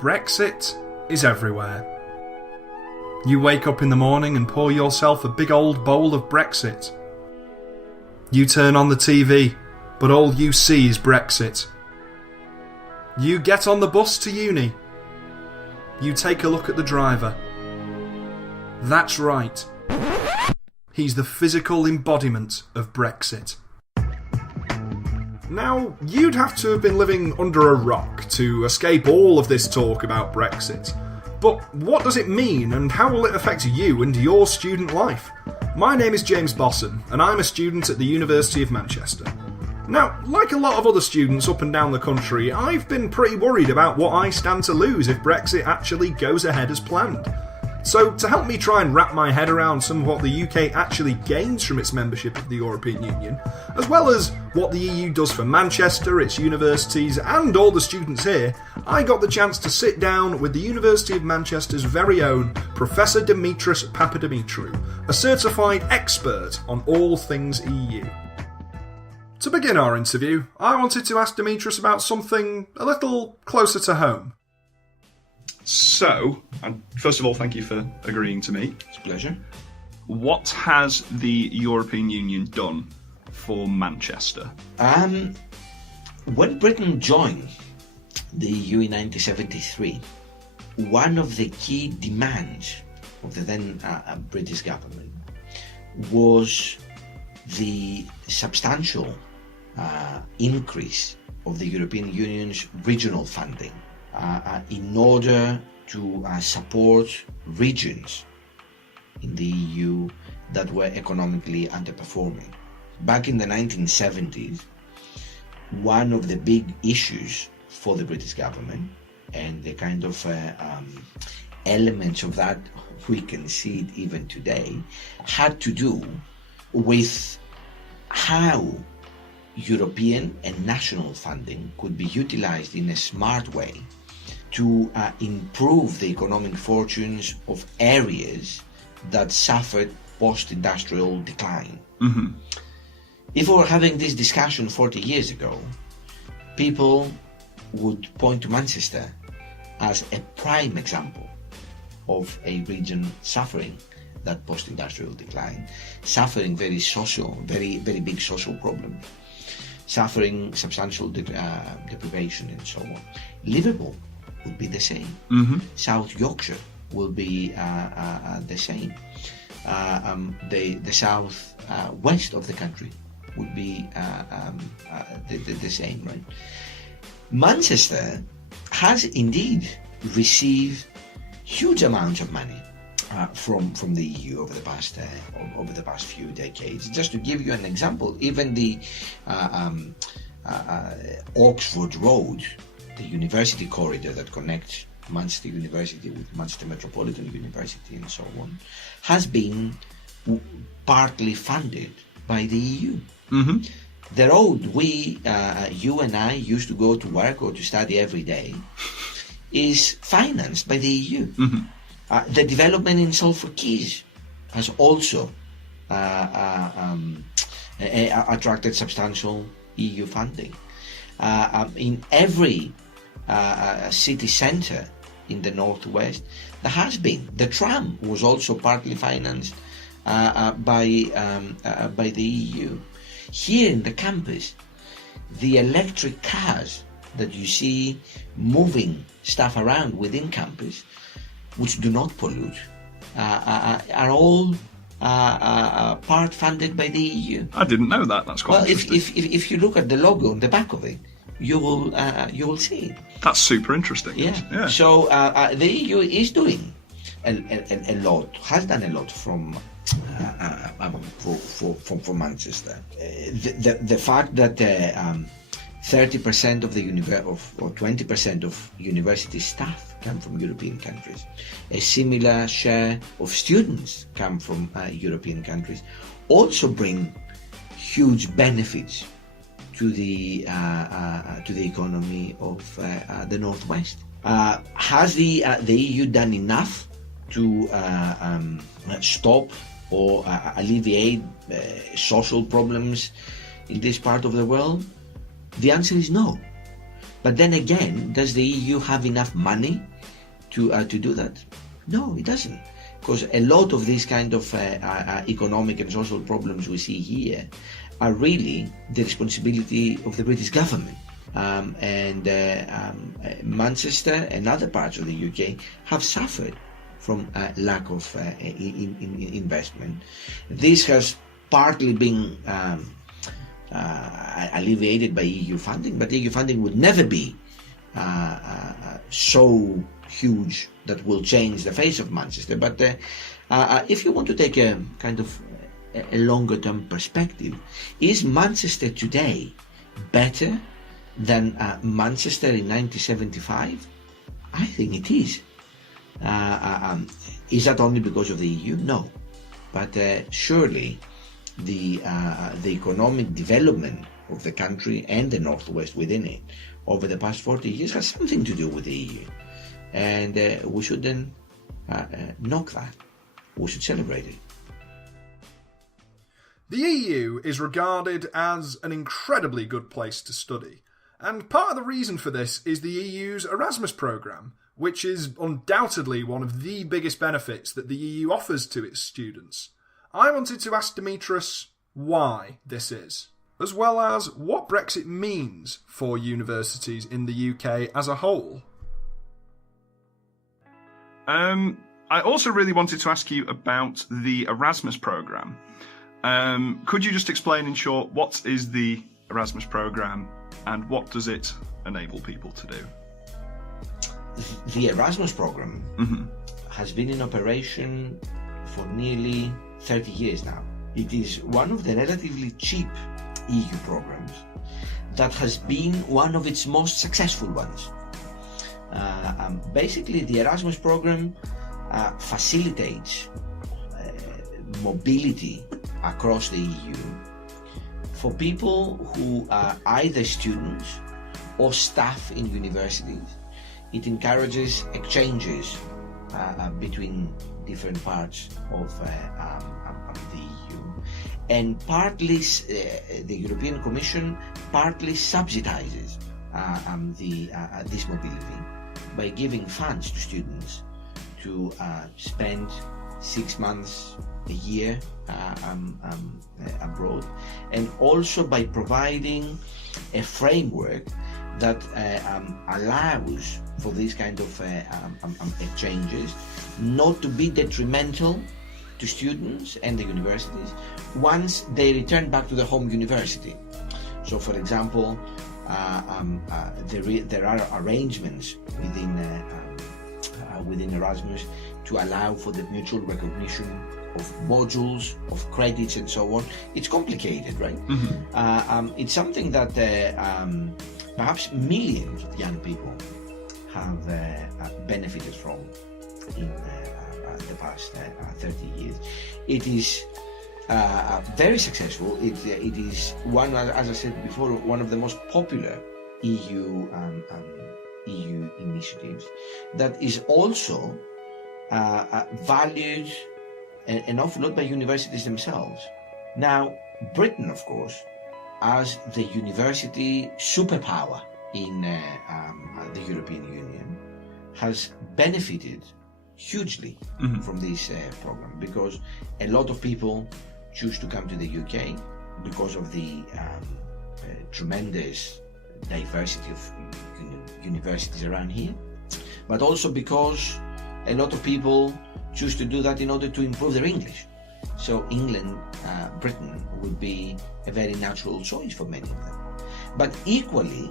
Brexit is everywhere. You wake up in the morning and pour yourself a big old bowl of Brexit. You turn on the TV, but all you see is Brexit. You get on the bus to uni. You take a look at the driver. That's right. He's the physical embodiment of Brexit. Now, you'd have to have been living under a rock to escape all of this talk about Brexit. But what does it mean, and how will it affect you and your student life? My name is James Bosson, and I'm a student at the University of Manchester. Now, like a lot of other students up and down the country, I've been pretty worried about what I stand to lose if Brexit actually goes ahead as planned. So, to help me try and wrap my head around some of what the UK actually gains from its membership of the European Union, as well as what the EU does for Manchester, its universities, and all the students here, I got the chance to sit down with the University of Manchester's very own Professor Dimitris Papadimitriou, a certified expert on all things EU. To begin our interview, I wanted to ask Dimitris about something a little closer to home. So, first of all, thank you for agreeing to meet. It's a pleasure. What has the European Union done for Manchester? When Britain joined the EU in 1973, one of the key demands of the then British government was the substantial increase of the European Union's regional funding in order to support regions in the EU that were economically underperforming. Back in the 1970s, one of the big issues for the British government, and the kind of elements of that we can see it even today, had to do with how European and national funding could be utilized in a smart way to improve the economic fortunes of areas that suffered post-industrial decline. Mm-hmm. If we were having this discussion 40 years ago, people would point to Manchester as a prime example of a region suffering that post-industrial decline, suffering very big social problems, suffering substantial deprivation and so on. Liverpool would be the same. Mm-hmm. South Yorkshire will be the same. The south west of the country would be the same, right? Manchester has indeed received huge amounts of money from the EU over the past few decades. Just to give you an example, even the Oxford Road, the university corridor that connects Manchester University with Manchester Metropolitan University and so on, has been partly funded by the EU. Mm-hmm. The road you and I used to go to work or to study every day is financed by the EU. Mm-hmm. The development in Salford Quays has also attracted substantial EU funding. In every city centre in the northwest, there has been. The tram was also partly financed by the EU. Here in the campus, the electric cars that you see moving stuff around within campus, which do not pollute, are all part funded by the EU. I didn't know that. That's quite interesting. If you look at the logo on the back of it, you will see it. That's super interesting. Yeah. So the EU is doing a lot, has done a lot from Manchester. The fact that 30% of the or 20% of university staff come from European countries, a similar share of students come from European countries, also bring huge benefits to the economy of the Northwest. Has the EU done enough to stop or alleviate social problems in this part of the world? The answer is no. But then again, does the EU have enough money to do that? No, it doesn't. Because a lot of these kind of economic and social problems we see here are really the responsibility of the British government. Manchester and other parts of the UK have suffered from lack of investment. This has partly been alleviated by EU funding, but EU funding would never be so huge that will change the face of Manchester. But if you want to take a kind of a longer term perspective, is Manchester today better than Manchester in 1975? I think it is. Is that only because of the EU? No. But surely the economic development of the country and the Northwest within it over the past 40 years has something to do with the EU. And we shouldn't knock that. We should celebrate it. The EU is regarded as an incredibly good place to study, and part of the reason for this is the EU's Erasmus programme, which is undoubtedly one of the biggest benefits that the EU offers to its students. I wanted to ask Dimitris why this is, as well as what Brexit means for universities in the UK as a whole. I also really wanted to ask you about the Erasmus programme. Could you just explain in short what is the Erasmus programme and what does it enable people to do? The Erasmus programme has been in operation for nearly 30 years now. It is one of the relatively cheap EU programs that has been one of its most successful ones. Basically, the Erasmus program facilitates mobility across the EU for people who are either students or staff in universities. It encourages exchanges between different parts of the EU, and partly the European Commission partly subsidizes this mobility by giving funds to students to spend 6 months, a year abroad, and also by providing a framework that allows for these kind of exchanges not to be detrimental to students and the universities once they return back to the home university. So, for example, there are arrangements within Erasmus to allow for the mutual recognition of modules, of credits, and so on. It's complicated, right? It's something that perhaps millions of young people have benefited from in the past 30 years. It is very successful. It is one, as I said before, one of the most popular EU initiatives that is also valued an awful lot by universities themselves. Now, Britain, of course, as the university superpower in the European Union, has benefited hugely from this program, because a lot of people choose to come to the UK because of the tremendous diversity of universities around here, but also because a lot of people choose to do that in order to improve their English. So England, Britain would be a very natural choice for many of them. But equally,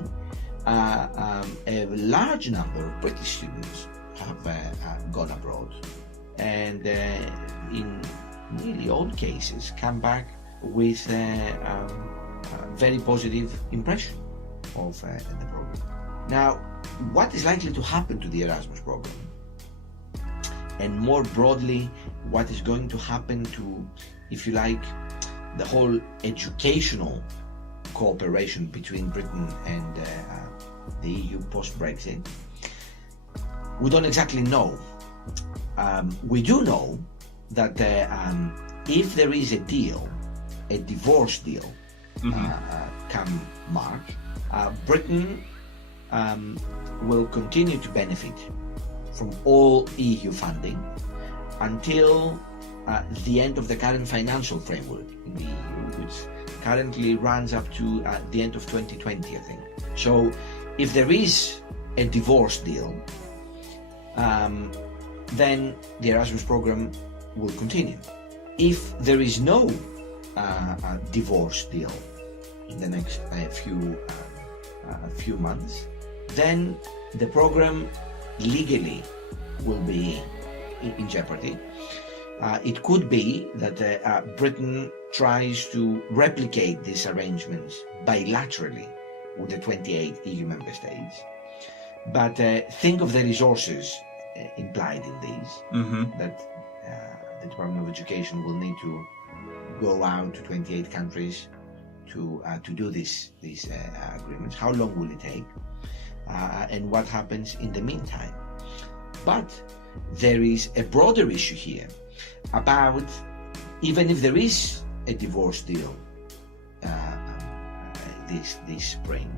a large number of British students have gone abroad, and in nearly all cases come back with a very positive impression of the program. Now, what is likely to happen to the Erasmus program, and more broadly, what is going to happen to, if you like, the whole educational cooperation between Britain and the EU post-Brexit, we don't exactly know. We do know that if there is a deal, a divorce deal, come March, Britain will continue to benefit from all EU funding until the end of the current financial framework in the EU, which currently runs up to the end of 2020, I think. So if there is a divorce deal, then the Erasmus program will continue. If there is no divorce deal in the next few months, then the program legally will be in jeopardy. It could be that Britain tries to replicate these arrangements bilaterally with the 28 EU member states. But think of the resources implied in these, that the Department of Education will need to go out to 28 countries to do these agreements. How long will it take? And what happens in the meantime? But there is a broader issue here about, even if there is a divorce deal this spring,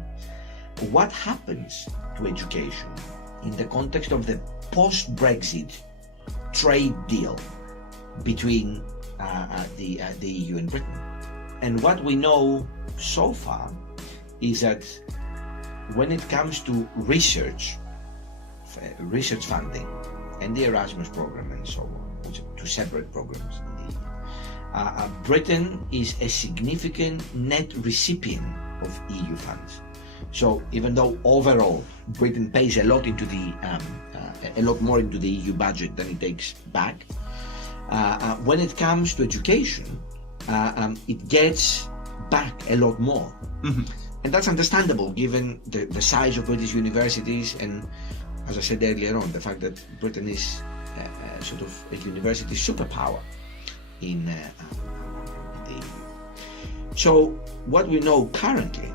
what happens to education in the context of the post-Brexit trade deal between the EU and Britain? And what we know so far is that when it comes to research funding and the Erasmus program and so on, which are two separate programs in the EU, Britain is a significant net recipient of EU funds. So even though overall Britain pays a lot more into the EU budget than it takes back, when it comes to education, it gets back a lot more. And that's understandable given the size of British universities, and as I said earlier on, the fact that Britain is sort of a university superpower in the EU. So what we know currently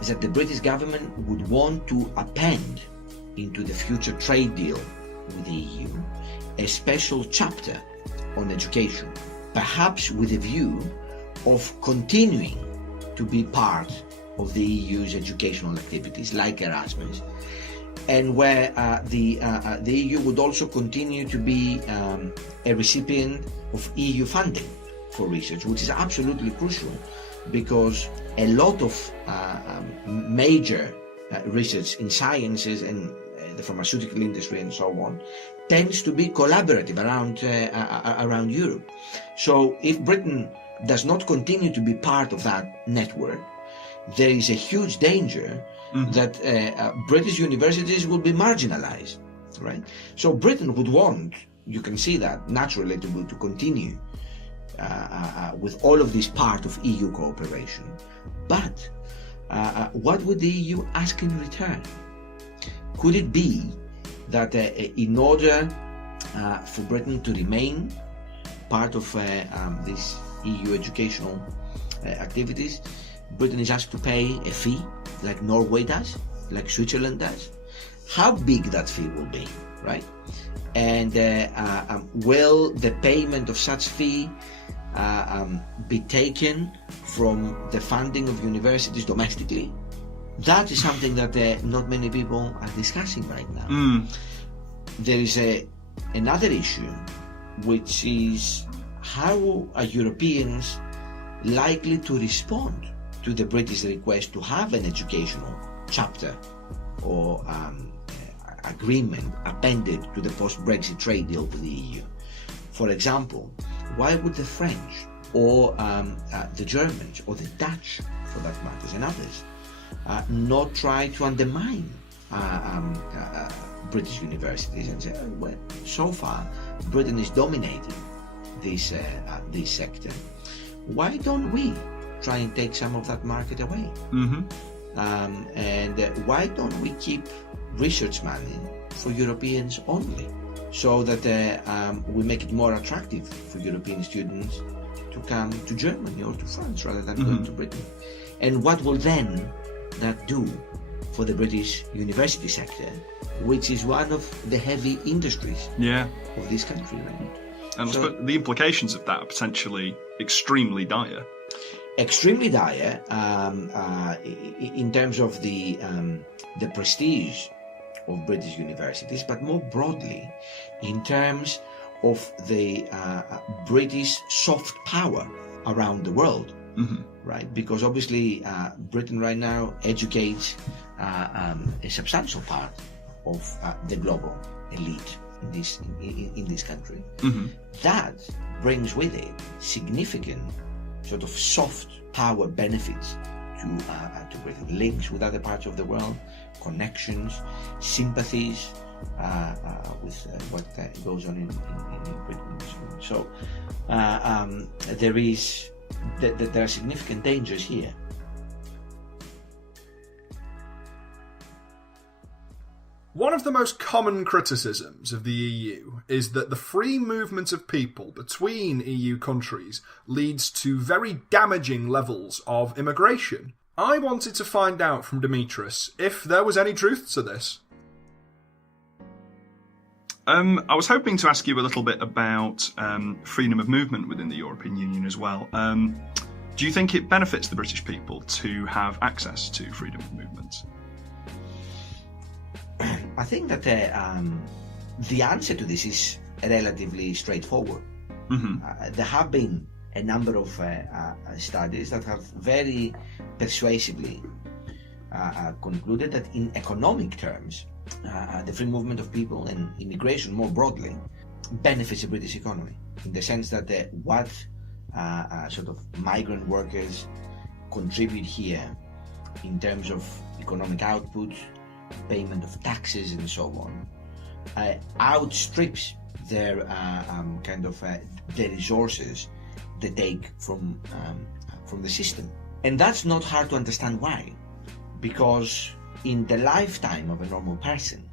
is that the British government would want to append into the future trade deal with the EU a special chapter on education, perhaps with a view of continuing to be part of the EU's educational activities like Erasmus, and where the EU would also continue to be a recipient of EU funding for research, which is absolutely crucial, because a lot of major research in sciences and the pharmaceutical industry and so on tends to be collaborative around Europe. So if Britain does not continue to be part of that network, there is a huge danger that British universities will be marginalized, right? So Britain would want, you can see that naturally, to continue with all of this part of EU cooperation. But what would the EU ask in return? Could it be that in order for Britain to remain part of these EU educational activities, Britain is asked to pay a fee like Norway does, like Switzerland does? How big that fee will be, right? And will the payment of such fee be taken from the funding of universities domestically? That is something that not many people are discussing right now. There is another issue, which is how are Europeans likely to respond to the British request to have an educational chapter or agreement appended to the post-Brexit trade deal with the EU. For example, why would the French or the Germans or the Dutch, for that matter, and others, not try to undermine British universities and say, well, so far Britain is dominating this sector. Why don't we try and take some of that market away? And why don't we keep research money for Europeans only, so that we make it more attractive for European students to come to Germany or to France rather than going to Britain? And what will then that do for the British university sector, which is one of the heavy industries of this country, right? And so, the implications of that are potentially extremely dire. extremely dire in terms of the prestige of British universities, but more broadly in terms of the British soft power around the world, right? Because obviously Britain right now educates a substantial part of the global elite in this country. That brings with it significant sort of soft power benefits to Britain, links with other parts of the world, connections, sympathies with what goes on in Britain. So there are significant dangers here. One of the most common criticisms of the EU is that the free movement of people between EU countries leads to very damaging levels of immigration. I wanted to find out from Dimitris if there was any truth to this. I was hoping to ask you a little bit about freedom of movement within the European Union as well. Do you think it benefits the British people to have access to freedom of movement? I think that the answer to this is relatively straightforward. There have been a number of studies that have very persuasively concluded that in economic terms, the free movement of people and immigration more broadly benefits the British economy, in the sense that what sort of migrant workers contribute here in terms of economic output, payment of taxes and so on, outstrips their the resources they take from the system. And that's not hard to understand why, because in the lifetime of a normal person,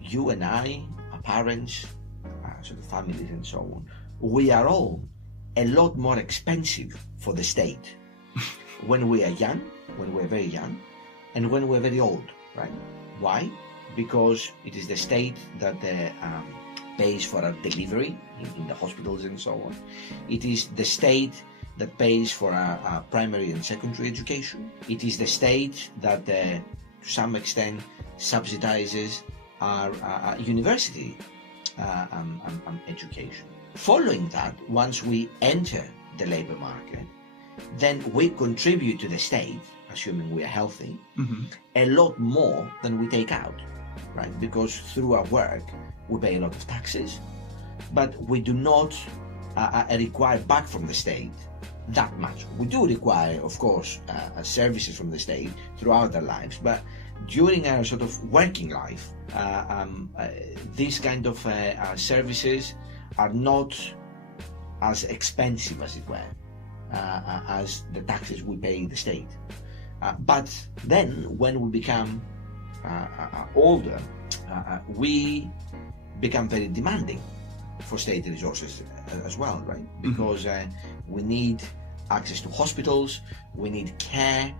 you and I, our parents, sort of families and so on, we are all a lot more expensive for the state when we are young, when we're very young, and when we're very old, right? Why? Because it is the state that pays for our delivery in the hospitals and so on. It is the state that pays for our primary and secondary education. It is the state that, to some extent, subsidizes our university education. Following that, once we enter the labor market, then we contribute to the state, assuming we are healthy, a lot more than we take out, right? Because through our work, we pay a lot of taxes, but we do not require back from the state that much. We do require, of course, services from the state throughout our lives, but during our sort of working life, these kind of services are not as expensive, as it were, as the taxes we pay the state. But then, when we become older, we become very demanding for state resources as well, right? Because we need access to hospitals, we need care,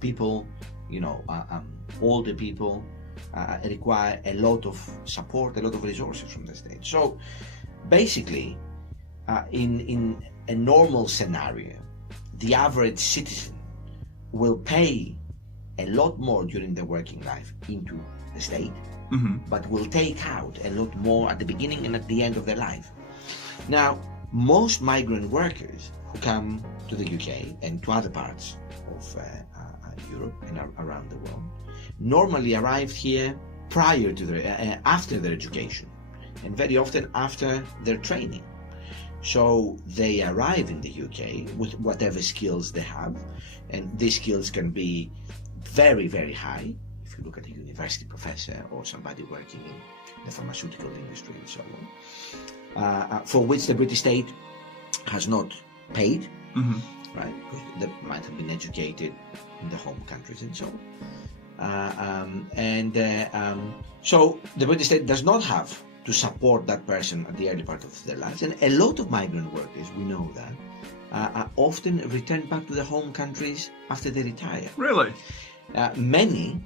people, older people require a lot of support, a lot of resources from the state. So basically, in a normal scenario, the average citizen will pay a lot more during their working life into the state, but will take out a lot more at the beginning and at the end of their life. Now, most migrant workers who come to the UK and to other parts of Europe and around the world normally arrived here prior to their, after their education, and very often after their training. So they arrive in the UK with whatever skills they have, and these skills can be very, very high. If you look at a university professor or somebody working in the pharmaceutical industry and so on, for which the British state has not paid, right? Because they might have been educated in the home countries and so on. So the British state does not have to support that person at the early part of their lives. And a lot of migrant workers, we know that, often return back to their home countries after they retire. Really? Many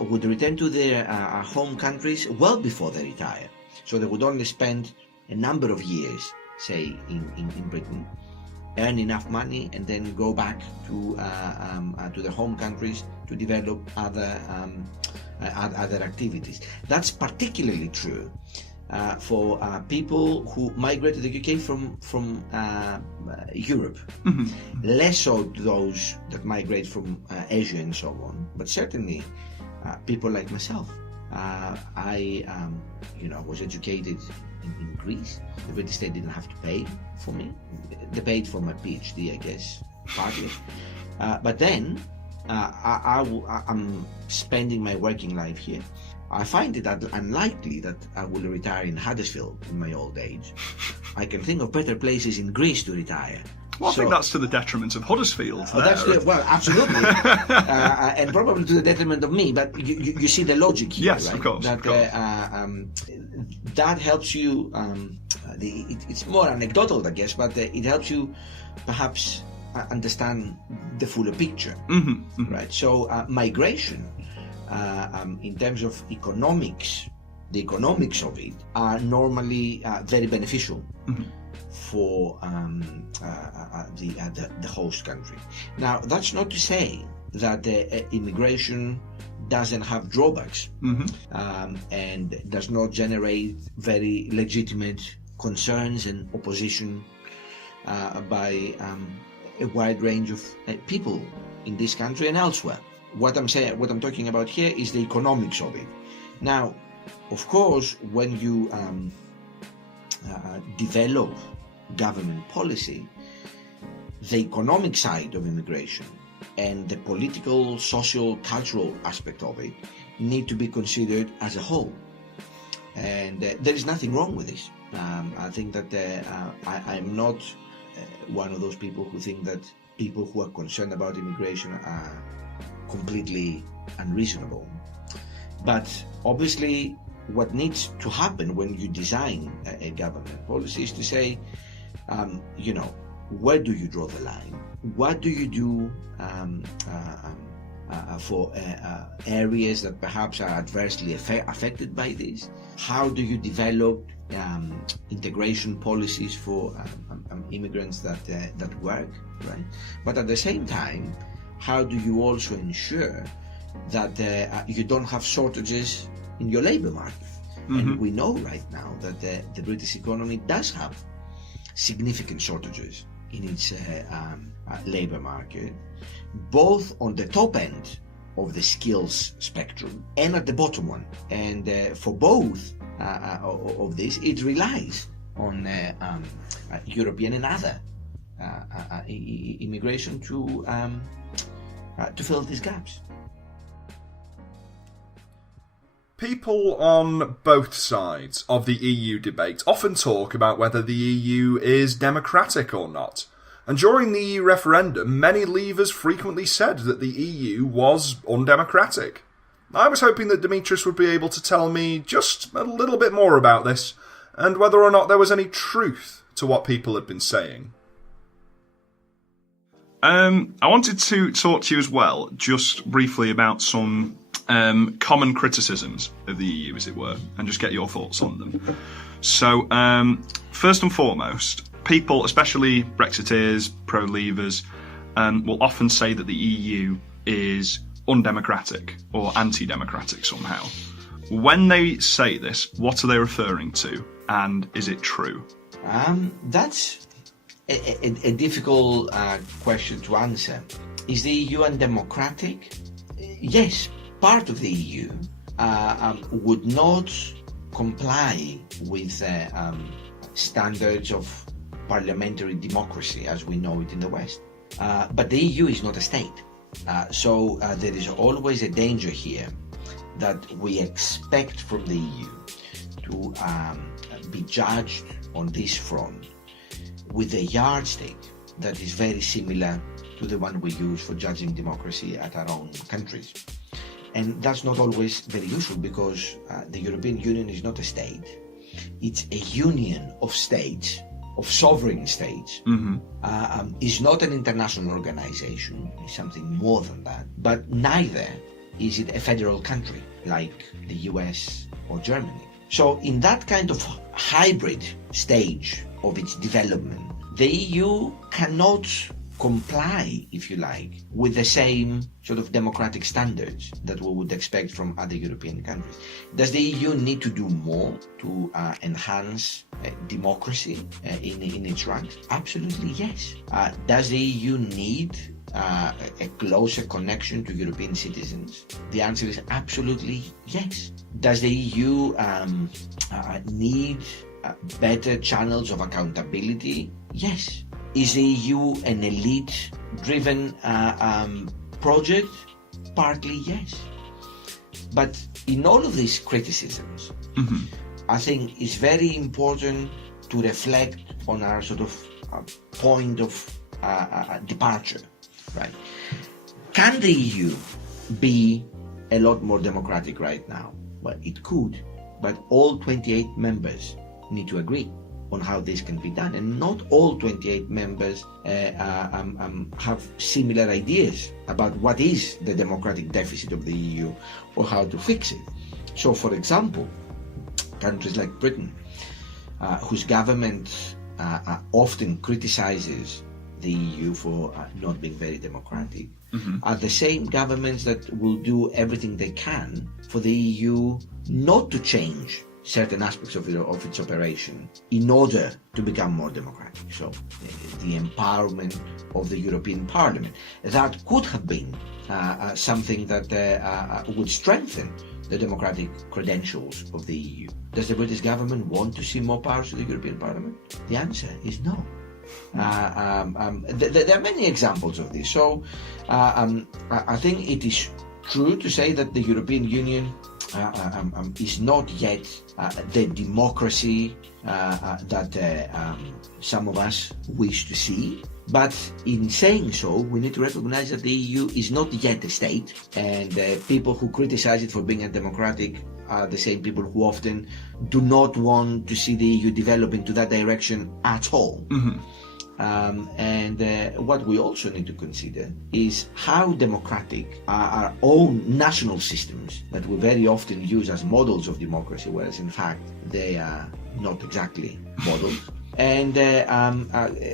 would return to their home countries well before they retire. So they would only spend a number of years, say, in Britain, earn enough money, and then go back to their home countries to develop other activities. That's particularly true for people who migrate to the UK from Europe. Less so to those that migrate from Asia and so on, but certainly people like myself. I was educated in Greece. The British state didn't have to pay for me. They paid for my PhD, I guess, partly. But then I'm spending my working life here. I find it unlikely that I will retire in Huddersfield in my old age. I can think of better places in Greece to retire. Well, I think that's to the detriment of Huddersfield. Well, absolutely, and probably to the detriment of me. But you see the logic here, yes, right? Of course. That helps you. It's more anecdotal, I guess, but it helps you perhaps understand the fuller picture, right? So migration, in terms of economics, the economics of it are normally very beneficial. For the host country. Now, that's not to say that immigration doesn't have drawbacks and does not generate very legitimate concerns and opposition by a wide range of people in this country and elsewhere. What I'm talking about here is the economics of it. Now, of course, when you develop government policy, the economic side of immigration and the political, social, cultural aspect of it need to be considered as a whole. And there is nothing wrong with this. I think that I'm not one of those people who think that people who are concerned about immigration are completely unreasonable. But obviously, what needs to happen when you design a government policy is to say, where do you draw the line? What do you do for areas that perhaps are adversely affected by this? How do you develop integration policies for immigrants that work, right? But at the same time, how do you also ensure that you don't have shortages in your labour market? And we know right now that the British economy does have significant shortages in its labour market, both on the top end of the skills spectrum and at the bottom one. And for both of this, it relies on European and other immigration to fill these gaps. People on both sides of the EU debate often talk about whether the EU is democratic or not. And during the EU referendum, many leavers frequently said that the EU was undemocratic. I was hoping that Dimitris would be able to tell me just a little bit more about this, and whether or not there was any truth to what people had been saying. I wanted to talk to you as well, just briefly, about some common criticisms of the EU, as it were, and just get your thoughts on them. So, first and foremost, people, especially Brexiteers, pro-leavers, will often say that the EU is undemocratic or anti-democratic somehow. When they say this, what are they referring to, and is it true? That's a difficult question to answer. Is the EU undemocratic? Yes. Part of the EU would not comply with standards of parliamentary democracy as we know it in the West. But the EU is not a state. So there is always a danger here that we expect from the EU to be judged on this front with a yardstick that is very similar to the one we use for judging democracy at our own countries. And that's not always very useful because the European Union is not a state. It's a union of states, of sovereign states. It's not an international organization. It's something more than that. But neither is it a federal country like the US or Germany. So in that kind of hybrid stage of its development, the EU cannot comply, if you like, with the same sort of democratic standards that we would expect from other European countries. Does the EU need to do more to enhance democracy in its ranks? Absolutely yes. Does the EU need a closer connection to European citizens? The answer is absolutely yes. Does the EU need better channels of accountability? Yes. Is the EU an elite-driven project? Partly yes. But in all of these criticisms, I think it's very important to reflect on our sort of point of departure, right? Can the EU be a lot more democratic right now? Well, it could, but all 28 members need to agree on how this can be done, and not all 28 members have similar ideas about what is the democratic deficit of the EU or how to fix it. So, for example, countries like Britain, whose government often criticizes the EU for not being very democratic, are the same governments that will do everything they can for the EU not to change certain aspects of its operation in order to become more democratic. So the empowerment of the European Parliament, that could have been something that would strengthen the democratic credentials of the EU. Does the British government want to see more powers to the European Parliament? The answer is no. There are many examples of this. So I think it is true to say that the European Union is not yet the democracy that some of us wish to see. But in saying so, we need to recognize that the EU is not yet a state, and people who criticize it for being undemocratic are the same people who often do not want to see the EU develop into that direction at all. And what we also need to consider is how democratic are our own national systems that we very often use as models of democracy, whereas in fact they are not exactly models. And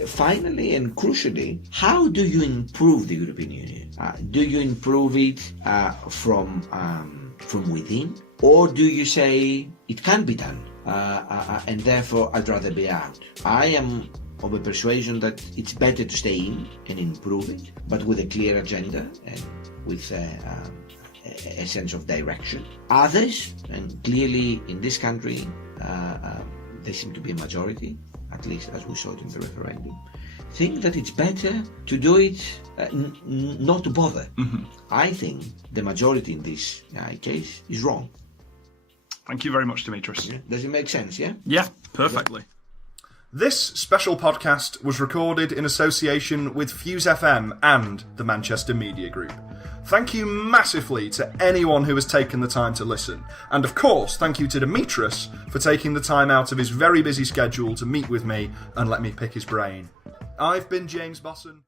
finally and crucially, how do you improve the European Union? Do you improve it from within, or do you say it can be done and therefore I'd rather be out? I am of a persuasion that it's better to stay in and improve it, but with a clear agenda and with a sense of direction. Others, and clearly in this country, they seem to be a majority, at least as we saw it in the referendum, think that it's better to do it, not to bother. I think the majority in this case is wrong. Thank you very much, Dimitris. Yeah. Does it make sense, yeah? Yeah, perfectly. This special podcast was recorded in association with Fuse FM and the Manchester Media Group. Thank you massively to anyone who has taken the time to listen. And of course, thank you to Dimitris for taking the time out of his very busy schedule to meet with me and let me pick his brain. I've been James Bosson.